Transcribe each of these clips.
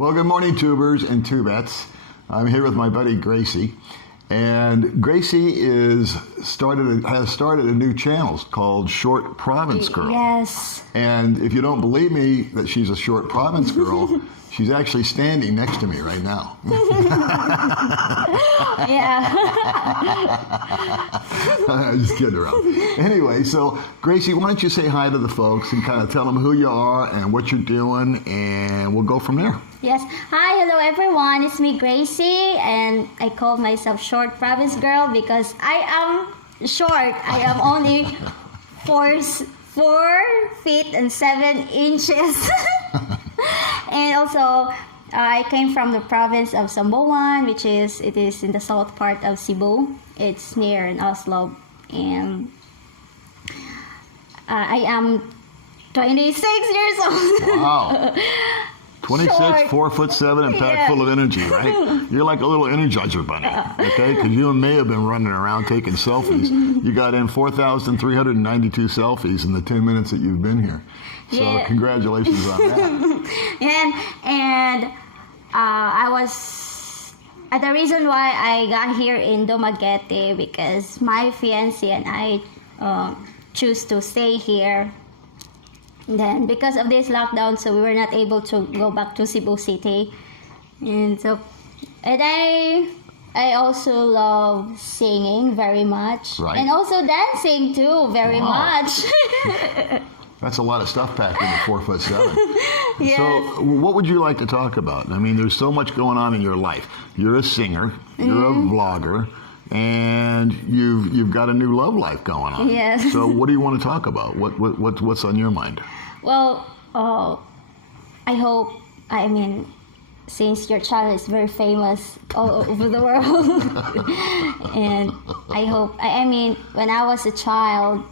Well, good morning, tubers and tubettes. I'm here with my buddy Gracie, and Gracie has started a new channel called Short Province Girl. Yes. And if you don't believe me that she's a Short Province Girl, she's actually standing next to me right now. Yeah. I'm just kidding around. Anyway, so Gracie, why don't you say hi to the folks and kind of tell them who you are and what you're doing, and we'll go from there. Yes. Hi, hello everyone. It's me, Gracie, and I call myself Short Province Girl because I am short. I am only 4 feet and 7 inches. And also, I came from the province of Samboan, which is in the south part of Cebu. It's near in Oslo, and I am 26 years old. Wow. 26, Short. 4'7", and packed Yeah. full of energy, right? You're like a little Energizer bunny, okay? Because you and May have been running around taking selfies. You got in 4,392 selfies in the 10 minutes that you've been here. So Yeah. congratulations on that. and I was the reason why I got here in Dumaguete because my fiancé and I choose to stay here. Then because of this lockdown, so we were not able to go back to Cebu City, and I also love singing very much, Right. and also dancing too very Wow. much. That's a lot of stuff packed into 4'7". Yes. So what would you like to talk about? I mean, there's so much going on in your life. You're a singer, you're a vlogger, and you've got a new love life going on. Yes. So what do you want to talk about? What's on your mind? Well, I hope, since your channel is very famous all over the world, and I hope, when I was a child,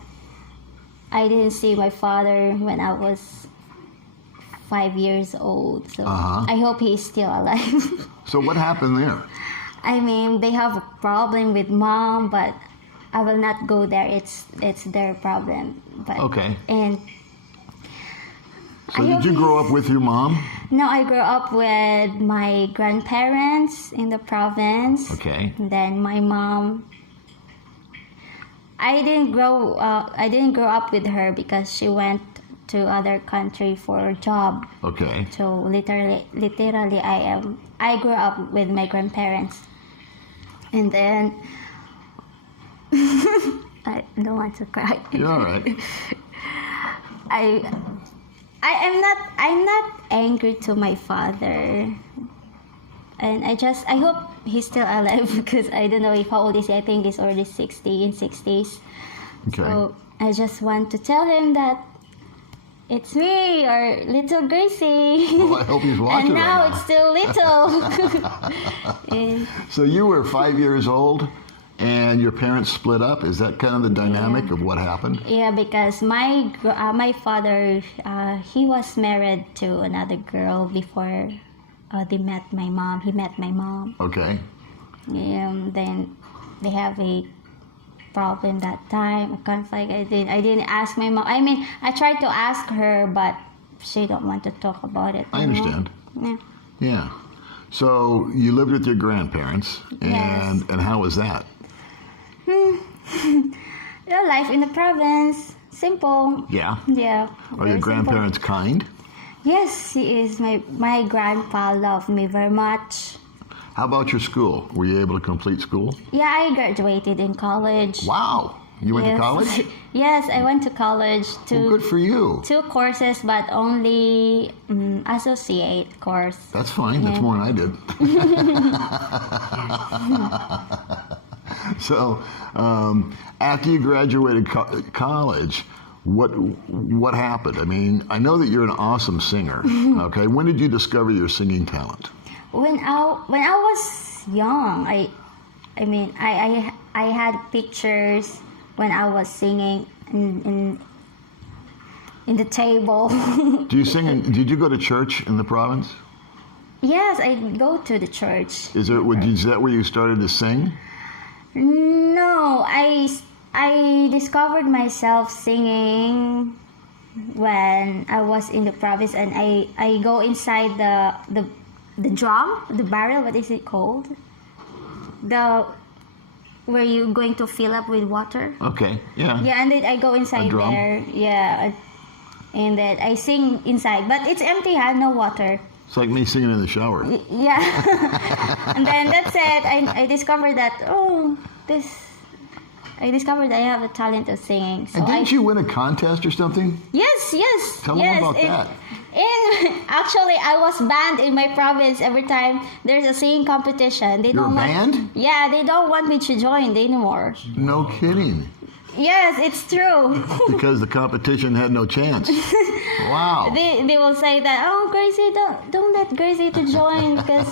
I didn't see my father when I was 5 years old, so I hope he's still alive. So what happened there? They have a problem with mom, but I will not go there. It's their problem. But, Okay. And So did you grow up with your mom? no, I grew up with my grandparents in the province. Okay. And then my mom. I didn't grow up with her because she went to other country for a job. Okay. So literally, I grew up with my grandparents, and then I don't want to cry. You're all right. I'm not angry to my father, and I hope he's still alive because I don't know if how old is he. I think he's already 60s. Okay. So I just want to tell him that it's me, or little Gracie. Well, I hope he's watching And now right it's still little. And So you were 5 years old, and your parents split up. Is that kind of the dynamic of what happened? yeah, because my father, he was married to another girl before they met my mom. He met my mom. Okay. Then they have a problem that time, a conflict. I didn't ask my mom. I tried to ask her, but she don't want to talk about it. I you know? understand. Yeah. Yeah. So you lived with your grandparents, and Yes. and how was that? Life in the province, simple. Yeah. Yeah. Are very your grandparents simple. kind? Yes, he is. My grandpa loved me very much. How about your school? Were you able to complete school? Yeah, I graduated in college. Wow. You went to Yes. college? Yes, I went to college Well, good for you. 2 courses, but only associate course. That's fine. That's Yeah. more than I did. So, after you graduated college, what happened? I mean, I know that you're an awesome singer. Okay, when did you discover your singing talent? When I was young, I had pictures when I was singing in the table. Do you sing? Did you go to church in the province? Yes, I go to the church. Is that where you started to sing? No, I discovered myself singing when I was in the province, and I go inside drum, the barrel. What is it called? Where you're going to fill up with water. Okay. Yeah. Yeah, and then I go inside drum? there. Yeah, and then I sing inside, but it's empty. No water. It's like me singing in the shower. Yeah. And then that's it. I discovered that I discovered I have a talent of singing. So And didn't you win a contest or something? Yes. Tell me about that. Actually, I was banned in my province every time there's a singing competition. They You're don't want, banned? Yeah, they don't want me to join anymore. No kidding. Yes, it's true. Because the competition had no chance. Wow. They will say that, oh, Gracie, don't let Gracie to join because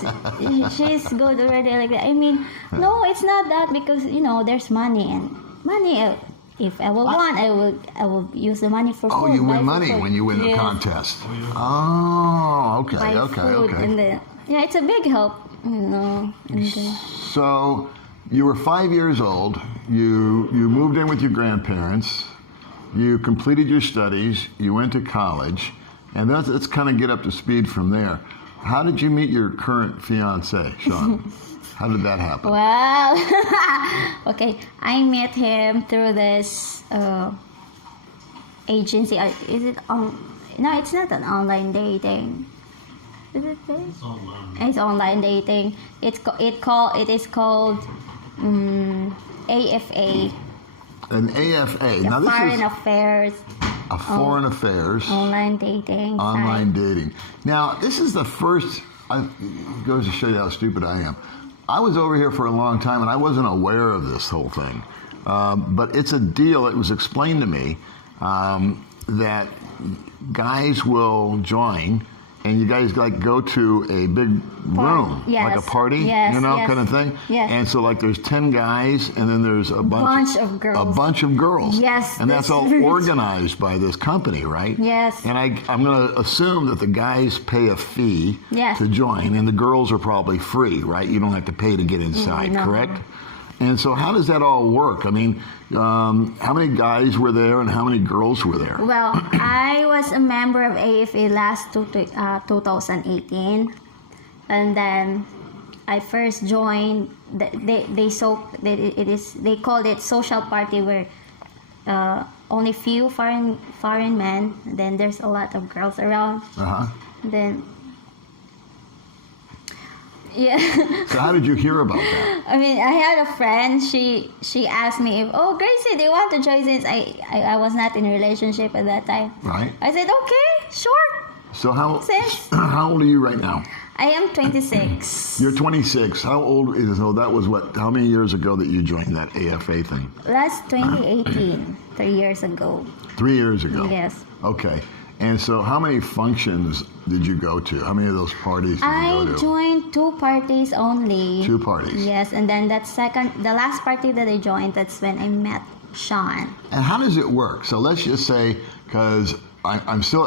she's good already like that. I mean, no, it's not that because there's money and money. If I will want, I will use the money for food. Oh, you win buy money food. when you win the Yes. contest. Oh, okay, Buy food okay. and it's a big help. And So you were 5 years old. You moved in with your grandparents. You completed your studies. You went to college, and let's kind of get up to speed from there. How did you meet your current fiance, Sean? How did that happen? well, okay, I met him through this agency. Is it on? No, it's not an online dating. Is it this? It's online. It's online dating. It is called AFA. An AFA. The Now this Foreign is Affairs a foreign affairs. online dating. Online site. dating. Now, this is the first, it goes to show you how stupid I am. I was over here for a long time and I wasn't aware of this whole thing. But it's a deal, it was explained to me that guys will join and you guys like go to a big room, Yes. like a party, Yes, yes. kind of thing. Yes. And so like there's 10 guys and then there's a bunch of girls. A bunch of girls. Yes, And that's that's all right. organized by this company, right? Yes. And I'm going to assume that the guys pay a fee Yes. to join, and the girls are probably free, right? You don't have to pay to get inside, No. correct? And so how does that all work? I mean, how many guys were there and how many girls were there? Well, I was a member of AFA last 2018, and then I first joined. They called it social party where only few foreign men. Then there's a lot of girls around. Then. Yeah. So how did you hear about that? I mean, I had a friend. She asked me if, oh, Gracie, do you want to join since I was not in a relationship at that time. Right. I said, okay, sure. So Since how old are you right now? I am 26. You're 26. How old is, so that was what, how many years ago that you joined that AFA thing? Last 2018, 3 years ago. 3 years ago? Yes. Okay. And so how many functions did you go to? How many of those parties did you I go to? joined 2 parties only. 2 parties. Yes, and then the last party that I joined, that's when I met Sean. And how does it work? So let's just say, because I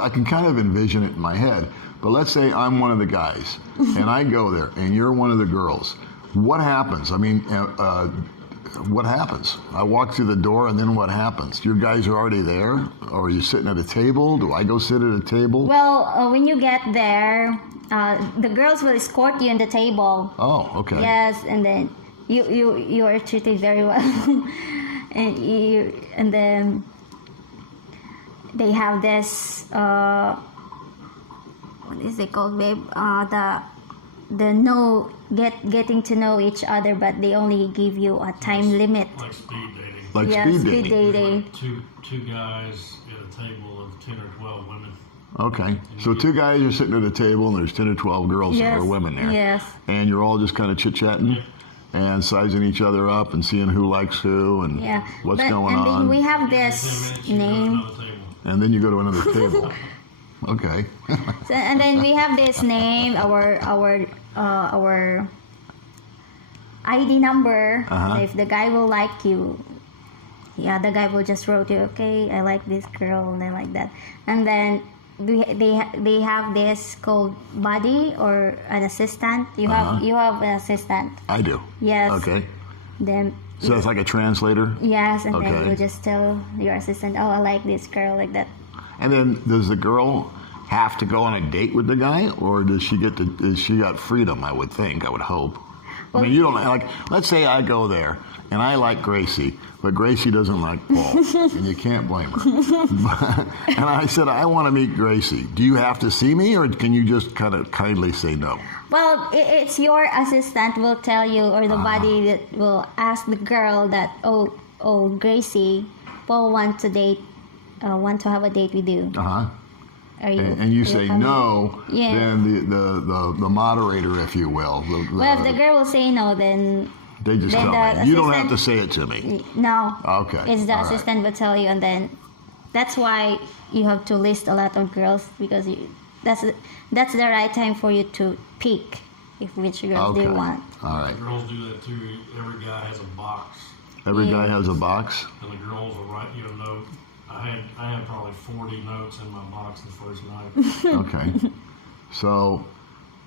can kind of envision it in my head, but let's say I'm one of the guys, and I go there, and you're one of the girls. What happens? I mean, what happens? I walk through the door, and then what happens? Your guys are already there? Or are you sitting at a table? Do I go sit at a table? Well, when you get there, the girls will escort you in the table. Oh, okay. Yes, and then you are treated very well, and then they have this what is it called, babe? Getting to know each other, but they only give you a time limit. Like speed dating. Like Yeah, speed speed dating. dating. Two guys at a table of 10 or 12 women. Okay. So 2 guys are sitting at a table, and there's 10 or 12 girls Yes, or women there. yes. And you're all just kind of chit-chatting and sizing each other up and seeing who likes who and Yeah. what's But- going and on. then we have 10 this minutes, you go to name. another table. And then you go to another table. Okay. So, and then we have this name, our ID number. Uh-huh. So if the guy will like you, the guy will just wrote you, okay, I like this girl, and I like that. And then they have this called buddy or an assistant. You have an assistant. I do. Yes. Okay. Then So it's like a translator? yes, and Okay. then you just tell your assistant, oh, I like this girl, like that. And then does the girl have to go on a date with the guy, or does she got freedom? I would think. I would hope. I mean, you don't like. Let's say I go there and I like Gracie, but Gracie doesn't like Paul, and you can't blame her. And I said, I want to meet Gracie. Do you have to see me, or can you just kind of kindly say no? Well, it's your assistant will tell you, or the body that will ask the girl that, oh, Gracie, Paul want to have a date with you. And you say coming? no, Yeah. then the moderator, if you will. Well, if the girl will say no, then they just then tell the me. You don't have assistant- to say it to me. No. Okay. It's the All right. assistant will tell you, and then that's why you have to list a lot of girls, because that's the right time for you to pick which girls Okay. they want. All right. Girls do that too. Every guy has a box, Every guy Yeah. has a box. and the girls will write you a note. I had probably 40 notes in my box the first night. Okay. So,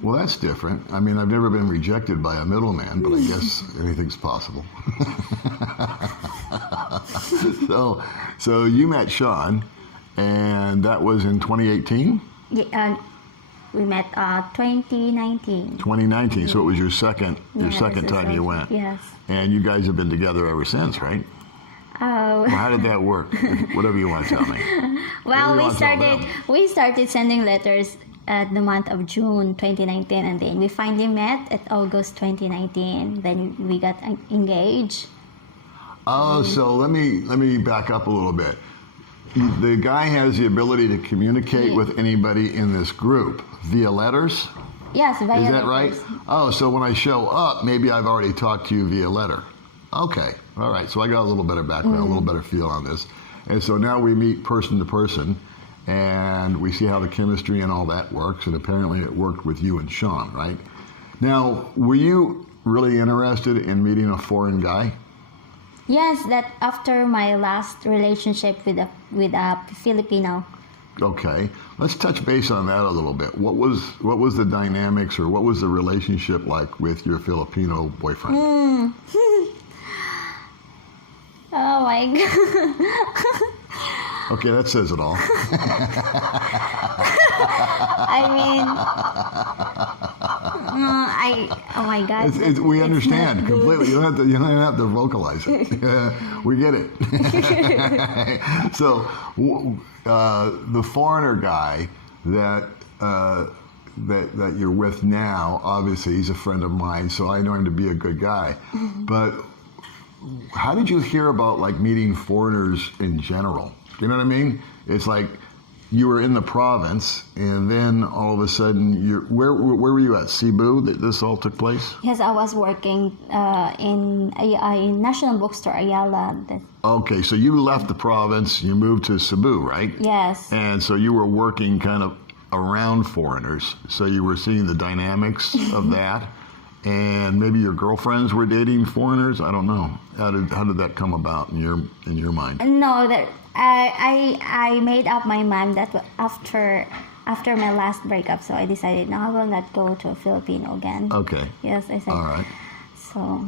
well, that's different. I mean, I've never been rejected by a middleman, but I guess anything's possible. So you met Sean, and that was in 2018? Yeah, we met 2019. 2019. So it was your second Yeah, this is time you went. Yes. And you guys have been together ever since, right? Oh. Well, how did that work? Whatever you want to tell me. Well, Maybe you want to tell them. we started sending letters at the month of June 2019, and then we finally met at August 2019. Then we got engaged. Oh, so let me back up a little bit. The guy has the ability to communicate with anybody in this group via letters. Yes, via Is that right? letters. Oh, so when I show up, maybe I've already talked to you via letter. Okay, all right. So I got a little better background, a little better feel on this. And so now we meet person to person, and we see how the chemistry and all that works. And apparently it worked with you and Sean, right? Now, were you really interested in meeting a foreign guy? Yes, that after my last relationship with a Filipino. Okay, let's touch base on that a little bit. What was the dynamics, or what was the relationship like with your Filipino boyfriend? Oh my god. Okay, that says it all. I mean, oh my god. We It's understand not good. completely. You don't have to vocalize it. We get it. So the foreigner guy that you're with now, obviously he's a friend of mine, so I know him to be a good guy. But how did you hear about like meeting foreigners in general? You know what I mean? It's like you were in the province, and then all of a sudden, where were you at? Cebu that this all took place? Yes, I was working in a national bookstore, Ayala. Okay, so you left the province, you moved to Cebu, right? Yes. And so you were working kind of around foreigners. So you were seeing the dynamics of that, and maybe your girlfriends were dating foreigners. I don't know. How did that come about in your mind? No, that I made up my mind that after my last breakup, so I decided no, I will not go to a Filipino again. Okay. Yes, I said. All right. So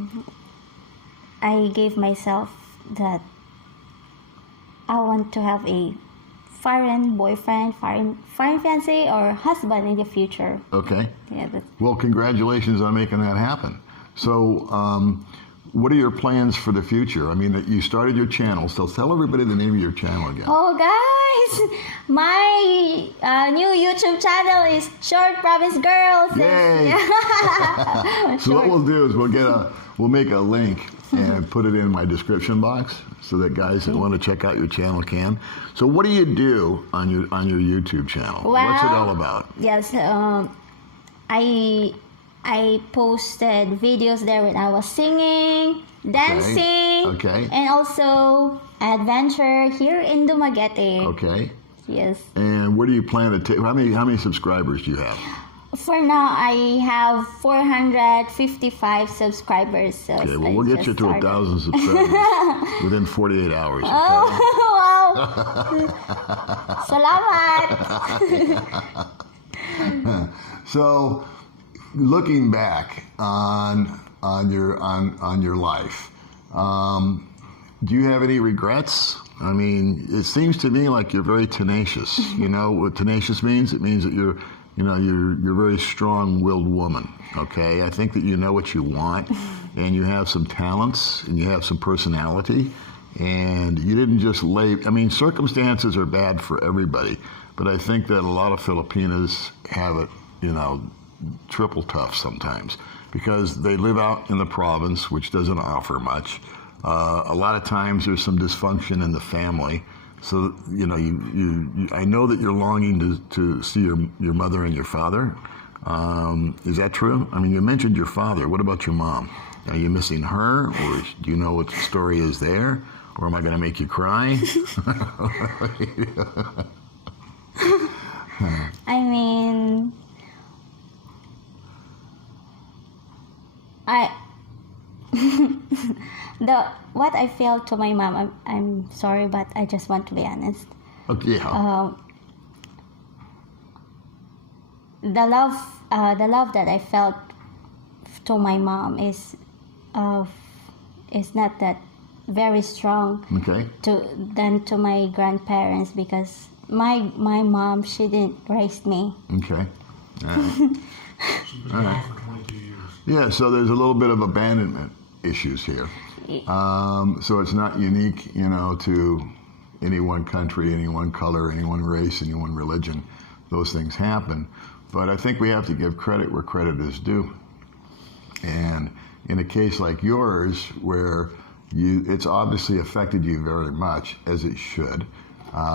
I gave myself that I want to have a foreign boyfriend, foreign fiancé, or husband in the future. Okay. Yeah, but Well, congratulations on making that happen. So, what are your plans for the future? I mean, you started your channel, so tell everybody the name of your channel again. oh guys, my new YouTube channel is Short Province Girls. Yay! So what we'll do is we'll make a link and put it in my description box so that guys that want to check out your channel can. So what do you do on your YouTube channel? What's it all about? Yes, I posted videos there when I was singing, dancing, Okay. and also adventure here in Dumaguete. Okay. Yes. And where do you plan to take? How many subscribers do you have? For now, I have 455 subscribers. So Okay, well, I we'll get just you to started. 1,000 subscribers within 48 hours. Okay? Oh, wow. Salamat. So, looking back on your life, Do you have any regrets? I mean, it seems to me like you're very tenacious. You know what tenacious means? It means that you're a very strong-willed woman. Okay, I think that you know what you want, and you have some talents, and you have some personality, and you didn't just I mean, circumstances are bad for everybody, but I think that a lot of Filipinas have it, triple tough sometimes because they live out in the province, which doesn't offer much. A lot of times there's some dysfunction in the family. So, I know that you're longing to see your mother and your father. Is that true? I mean, you mentioned your father. What about your mom? Are you missing her? Or do you know what the story is there? Or am I going to make you cry? I mean, what I feel to my mom, I'm sorry, but I just want to be honest. Okay. The love that I felt to my mom is not that very strong. Okay. Than to my grandparents, because my mom, she didn't raise me. Okay. All right. She's been gone for 22 years. Yeah, so there's a little bit of abandonment issues here. So it's not unique, to any one country, any one color, any one race, any one religion. Those things happen. But I think we have to give credit where credit is due. And in a case like yours, where it's obviously affected you very much, as it should,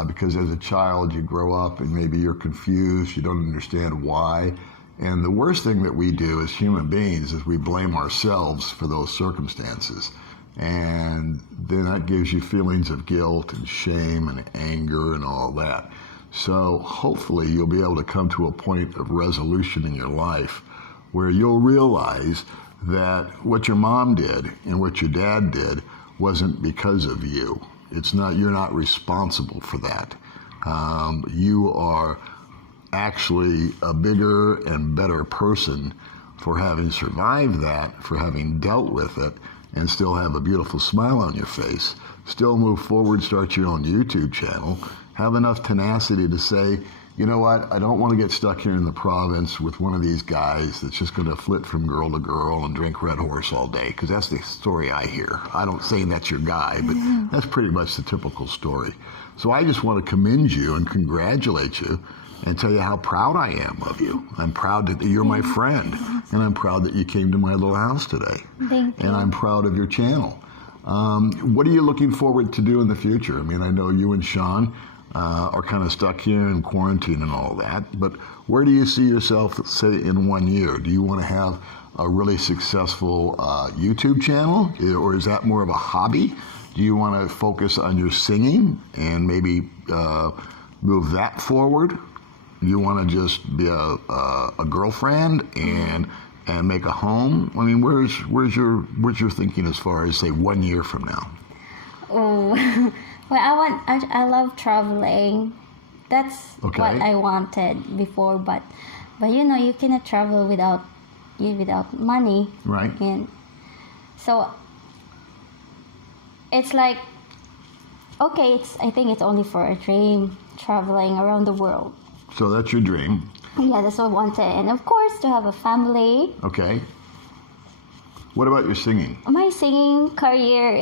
because as a child you grow up and maybe you're confused, you don't understand why. And the worst thing that we do as human beings is we blame ourselves for those circumstances. And then that gives you feelings of guilt and shame and anger and all that. So hopefully you'll be able to come to a point of resolution in your life where you'll realize that what your mom did and what your dad did wasn't because of you. You're not responsible for that. You are actually a bigger and better person for having survived that, for having dealt with it, and still have a beautiful smile on your face, still move forward, start your own YouTube channel, have enough tenacity to say, you know what, I don't want to get stuck here in the province with one of these guys that's just going to flit from girl to girl and drink Red Horse all day, because that's the story I hear. I don't say that's your guy, but that's pretty much the typical story. So I just want to commend you and congratulate you and tell you how proud I am of you. I'm proud that you're my friend, and I'm proud that you came to my little house today. Thank you. And I'm proud of your channel. What are you looking forward to do in the future? I mean, I know you and Sean are kind of stuck here in quarantine and all that, but where do you see yourself, say, in 1 year? Do you want to have a really successful YouTube channel, or is that more of a hobby? Do you want to focus on your singing and maybe move that forward? You want to just be a girlfriend and make a home? I mean, where's your thinking as far as, say, 1 year from now? Oh, well, I love traveling. That's Okay. what I wanted before, but you cannot travel without money. Right. And so it's like, okay, I think it's only for a dream, traveling around the world. So that's your dream. Yeah, that's what I wanted. And of course, to have a family. Okay. What about your singing? My singing career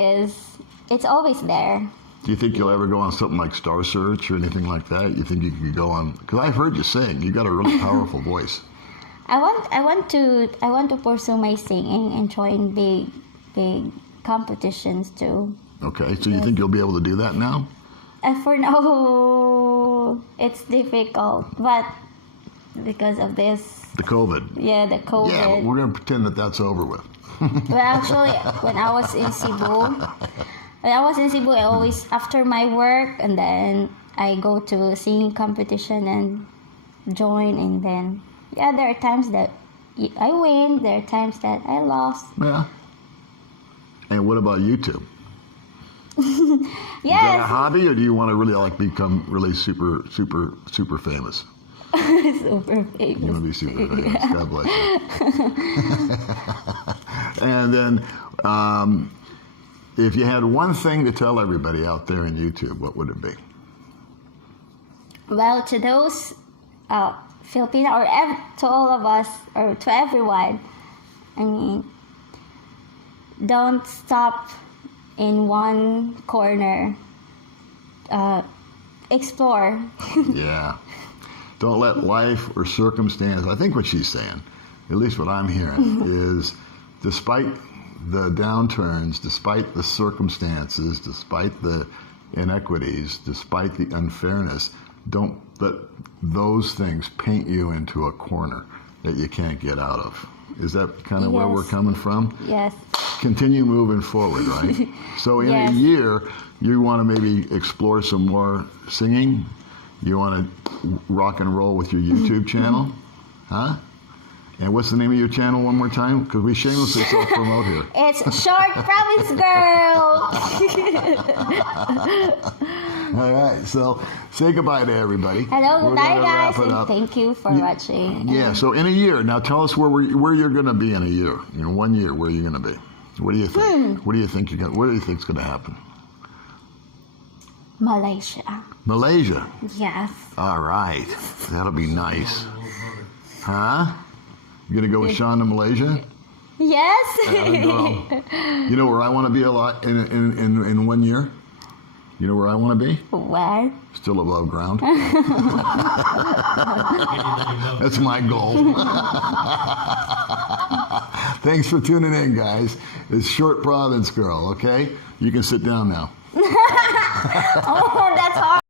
it's always there. Do you think you'll ever go on something like Star Search or anything like that? You think you could go on? Because I've heard you sing. You've got a really powerful voice. I want to pursue my singing and join big competitions too. Okay, so you think you'll be able to do that now? And for now, it's difficult, but because of this, The COVID. yeah, the COVID. Yeah, but we're going to pretend that that's over with. Well, actually, when I was in Cebu, I always, after my work, and then I go to a singing competition and join, and then, yeah, there are times that I win, there are times that I lost. Yeah. And what about YouTube? Is that a Yes, hobby, or do you want to really become really super famous? super You want to famous. be super famous. God bless you. And then, if you had one thing to tell everybody out there in YouTube, what would it be? Well, to those Filipino or to all of us or to everyone, I mean, don't stop in one corner. Explore. Yeah. Don't let life or circumstance, I think what she's saying, at least what I'm hearing, is despite the downturns, despite the circumstances, despite the inequities, despite the unfairness, don't let those things paint you into a corner that you can't get out of. Is that kind of where we're coming from? Yes. Continue moving forward, right? So in Yes. a year, you want to maybe explore some more singing? You want to rock and roll with your YouTube channel? Huh? And what's the name of your channel one more time? Because we shamelessly self-promote here. It's Short Province Girl. All right, so say goodbye to everybody. Hello, We're goodbye gonna guys, wrap it and up. thank you for watching. Yeah, so in a year, now tell us where you're going to be in a year. You know, 1 year, where are you going to be? What do you think? What do you think what do you think's going to happen? Malaysia. Malaysia. Yes. All right, that'll be nice. Huh? You gonna go with Sean to Malaysia? Yes. You know where I want to be a lot in 1 year? You know where I want to be? Where? Still above ground. That's my goal. Thanks for tuning in, guys. It's Short Province Girl, okay? You can sit down now. Oh, that's hard.